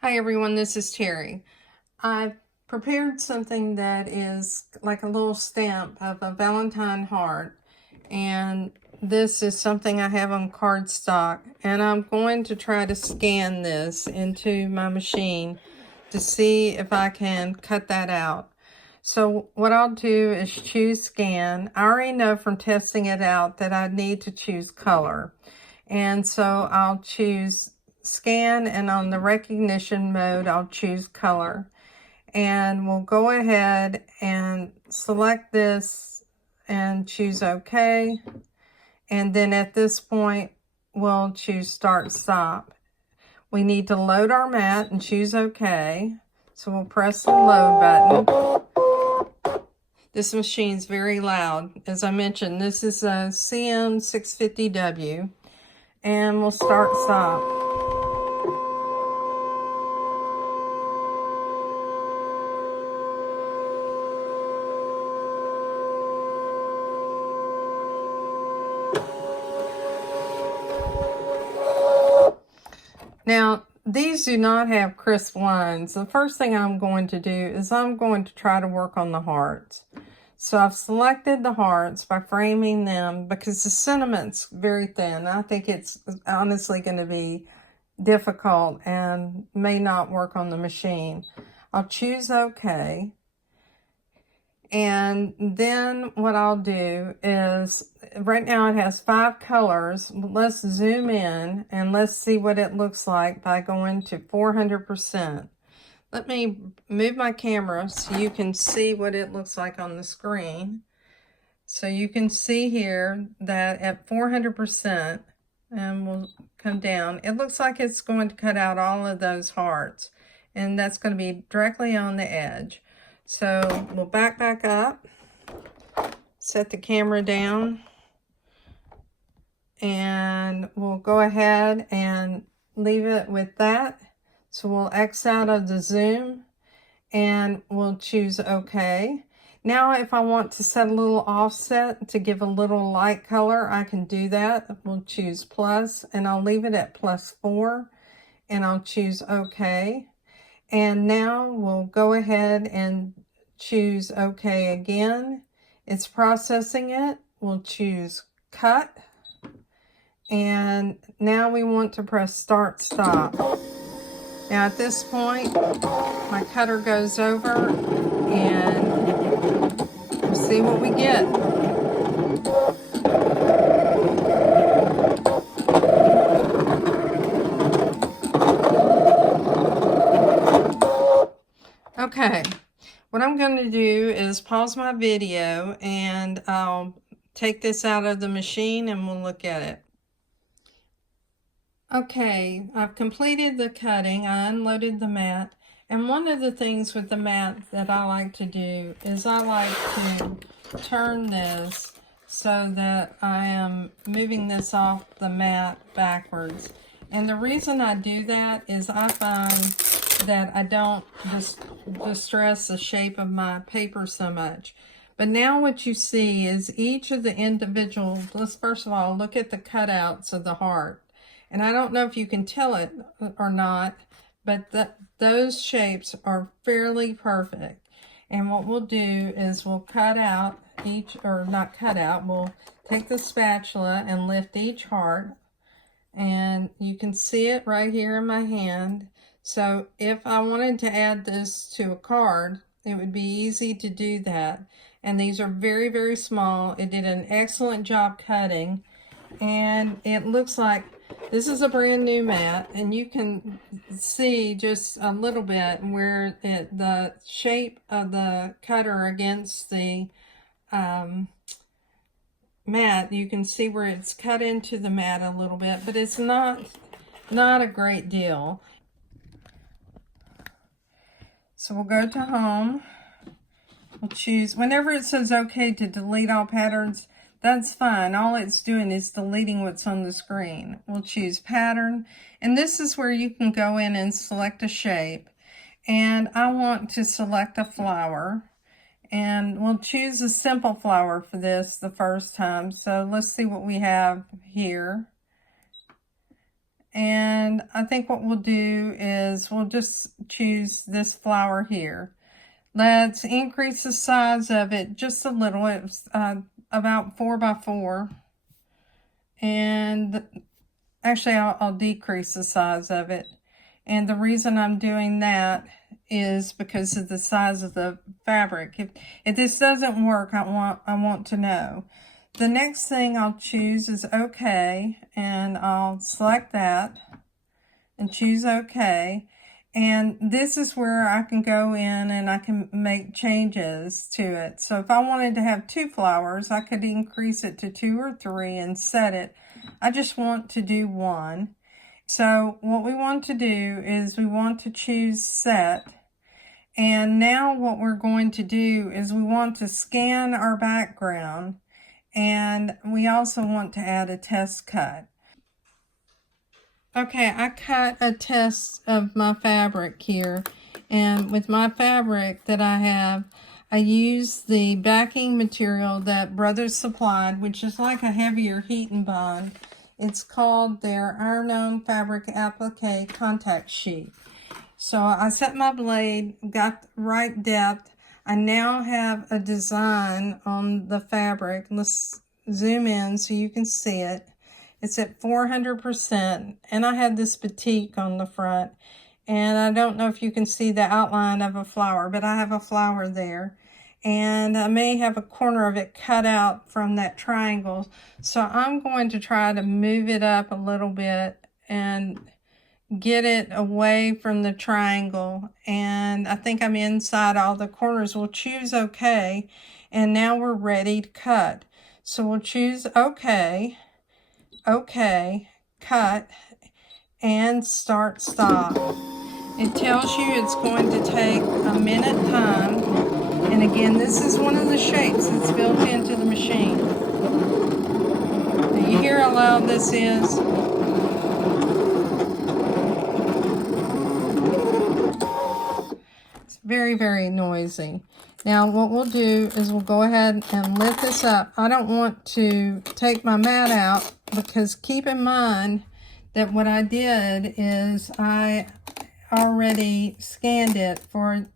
Hi everyone, this is Terry. I've prepared something that is like a little stamp of a Valentine heart, and this is something I have on cardstock, and I'm going to try to scan this into my machine to see if I can cut that out. So what I'll do is choose scan. I already know from testing it out that I need to choose color, and so I'll choose scan, and on the recognition mode I'll choose color, and we'll go ahead and select this and choose OK, and then at this point we'll choose start stop. We need to load our mat and choose OK, so we'll press the load button. This machine's very loud. As I mentioned, this is a CM650W, and we'll start stop. Now, these do not have crisp lines. The first thing I'm going to do is I'm going to try to work on the hearts. So I've selected the hearts by framing them because the sentiment's very thin. I think it's honestly going to be difficult and may not work on the machine. I'll choose OK. And then what I'll do is, right now it has 5 colors. Let's zoom in and let's see what it looks like by going to 400%. Let me move my camera so you can see what it looks like on the screen. So you can see here that at 400%, and we'll come down, it looks like it's going to cut out all of those hearts, and that's going to be directly on the edge. So we'll back up, set the camera down, and we'll go ahead and leave it with that. So we'll X out of the zoom and we'll choose OK. Now if I want to set a little offset to give a little light color, I can do that. We'll choose plus, and I'll leave it at +4, and I'll choose OK. And now we'll go ahead and choose OK again. It's processing it. We'll choose cut. And now we want to press start stop. Now at this point, my cutter goes over and we'll see what we get. Okay, what I'm going to do is pause my video and I'll take this out of the machine and we'll look at it. Okay, I've completed the cutting. I unloaded the mat. And one of the things with the mat that I like to do is I like to turn this so that I am moving this off the mat backwards. And the reason I do that is I find that I don't distress the shape of my paper so much. But now what you see is each of the individual, let's first of all look at the cutouts of the heart. And I don't know if you can tell it or not, but those shapes are fairly perfect. And what we'll do is we'll cut out each, or not cut out, we'll take the spatula and lift each heart. And you can see it right here in my hand. So if I wanted to add this to a card, it would be easy to do that. And these are very, very small. It did an excellent job cutting. And it looks like this is a brand new mat, and you can see just a little bit where the shape of the cutter against the mat, you can see where it's cut into the mat a little bit, but it's not a great deal. So we'll go to home. We'll choose, whenever it says OK to delete all patterns, that's fine. All it's doing is deleting what's on the screen. We'll choose pattern, and this is where you can go in and select a shape. And I want to select a flower, and we'll choose a simple flower for this the first time. So let's see what we have here. And And I think what we'll do is we'll just choose this flower here. Let's increase the size of it just a little. It's about 4 by 4. And actually, I'll decrease the size of it. And the reason I'm doing that is because of the size of the fabric. If this doesn't work, I want to know. The next thing I'll choose is OK, and I'll select that and choose OK. And this is where I can go in and I can make changes to it. So if I wanted to have 2 flowers, I could increase it to 2 or 3 and set it. I just want to do 1. So what we want to do is we want to choose set. And now what we're going to do is we want to scan our background. And we also want to add a test cut. Okay, I cut a test of my fabric here. And with my fabric that I have, I used the backing material that Brothers supplied, which is like a heavier heat and bond. It's called their Iron-On Fabric Applique Contact Sheet. So I set my blade, got the right depth. I now have a design on the fabric. Let's zoom in so you can see it. It's at 400%, and I had this batik on the front. And I don't know if you can see the outline of a flower, but I have a flower there. And I may have a corner of it cut out from that triangle. So I'm going to try to move it up a little bit and get it away from the triangle. And I think I'm inside all the corners. We'll choose OK. And now we're ready to cut. So we'll choose OK, OK, cut, and start stop. It tells you it's going to take a minute time. And again, this is one of the shapes that's built into the machine. Now you hear how loud this is? It's very, very noisy. Now what we'll do is we'll go ahead and lift this up. I don't want to take my mat out because keep in mind that what I did is I already scanned it for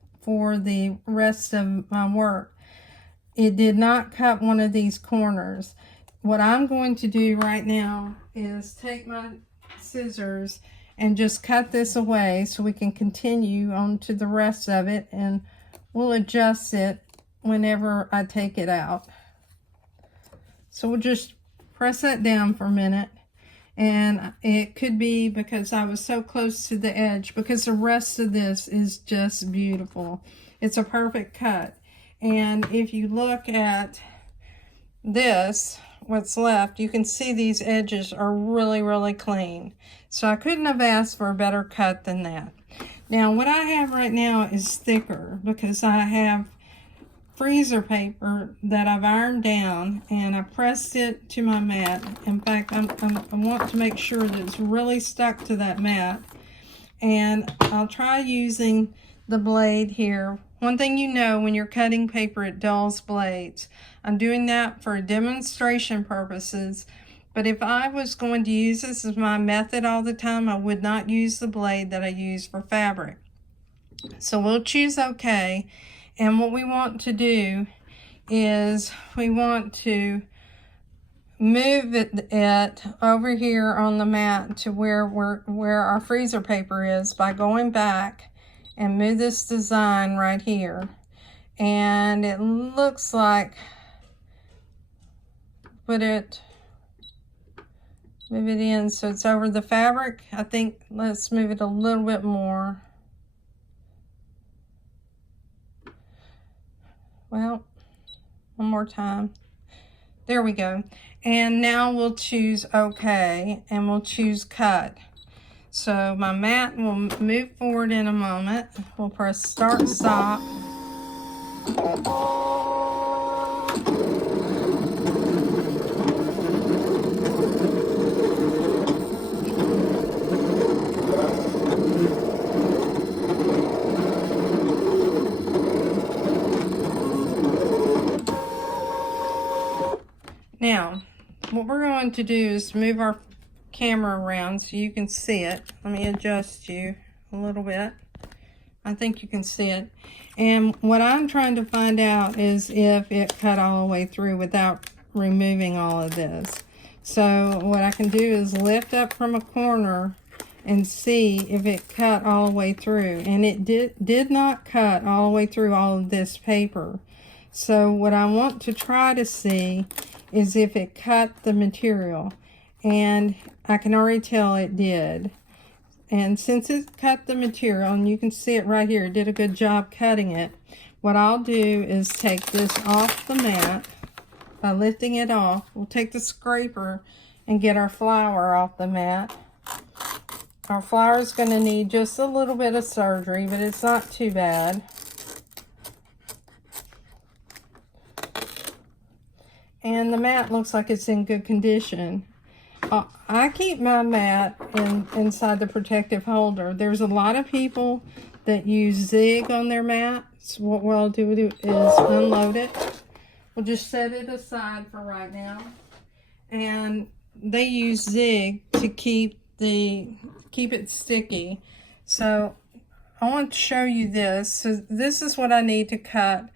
the rest of my work. It did not cut one of these corners. What I'm going to do right now is take my scissors and just cut this away so we can continue on to the rest of it, and we'll adjust it whenever I take it out. So we'll just press that down for a minute. And it could be because I was so close to the edge, because the rest of this is just beautiful. It's a perfect cut. And if you look at this, what's left, you can see these edges are really, really clean. So I couldn't have asked for a better cut than that. Now what I have right now is thicker because I have freezer paper that I've ironed down, and I pressed it to my mat. In fact, I want to make sure that it's really stuck to that mat. And I'll try using the blade here. One thing you know, when you're cutting paper, it dulls blades. I'm doing that for demonstration purposes. But if I was going to use this as my method all the time, I would not use the blade that I use for fabric. So we'll choose OK. And what we want to do is we want to move it over here on the mat to where our freezer paper is by going back and move this design right here. And it looks like, move it in so it's over the fabric. I think let's move it a little bit more. Well, one more time. There we go. And now we'll choose OK, and we'll choose cut. So my mat will move forward in a moment. We'll press start, stop. Now, what we're going to do is move our camera around so you can see it. Let me adjust you a little bit. I think you can see it. And what I'm trying to find out is if it cut all the way through without removing all of this. So what I can do is lift up from a corner and see if it cut all the way through. And it did not cut all the way through all of this paper. So what I want to try to see is if it cut the material. And I can already tell it did. And since it cut the material, and you can see it right here, it did a good job cutting it. What I'll do is take this off the mat by lifting it off. We'll take the scraper and get our flower off the mat. Our flower is going to need just a little bit of surgery, but it's not too bad. And the mat looks like it's in good condition. I keep my mat inside the protective holder. There's a lot of people that use zig on their mats. What I'll do is unload it. We'll just set it aside for right now. And they use zig to keep it sticky. So I want to show you this. So this is what I need to cut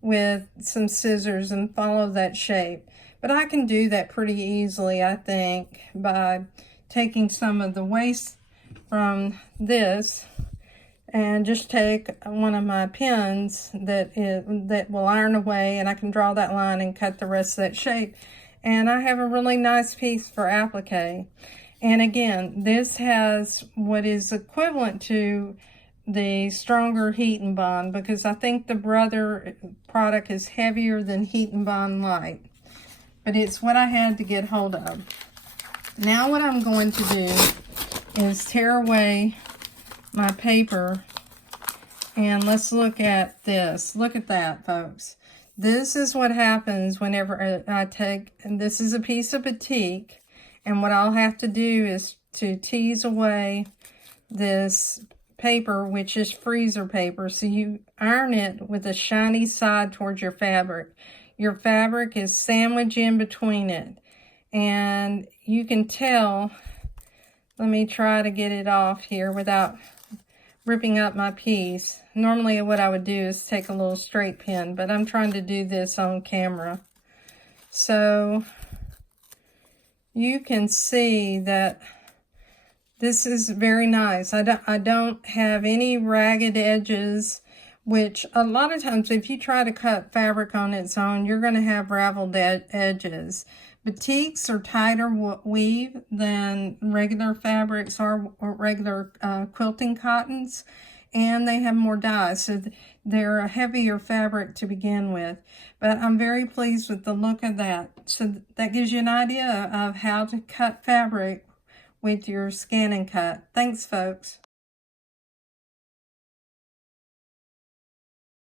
with some scissors and follow that shape. But I can do that pretty easily, I think, by taking some of the waste from this and just take one of my pins that will iron away, and I can draw that line and cut the rest of that shape. And I have a really nice piece for applique. And again, this has what is equivalent to the stronger Heat and Bond, because I think the Brother product is heavier than Heat and Bond Light. But it's what I had to get hold of. Now what I'm going to do is tear away my paper, and let's look at this. Look at that, folks. This is what happens whenever I take, and this is a piece of batik, and what I'll have to do is to tease away this paper, which is freezer paper, so you iron it with a shiny side towards your fabric. Your fabric is sandwiched in between it, and you can tell. Let me try to get it off here without ripping up my piece. Normally what I would do is take a little straight pin, but I'm trying to do this on camera. So you can see that this is very nice. I don't have any ragged edges, which a lot of times if you try to cut fabric on its own, you're going to have raveled edges. Batiks are tighter weave than regular fabrics or regular quilting cottons, and they have more dye, so they're a heavier fabric to begin with. But I'm very pleased with the look of that. So that gives you an idea of how to cut fabric with your Scan and Cut. Thanks, folks.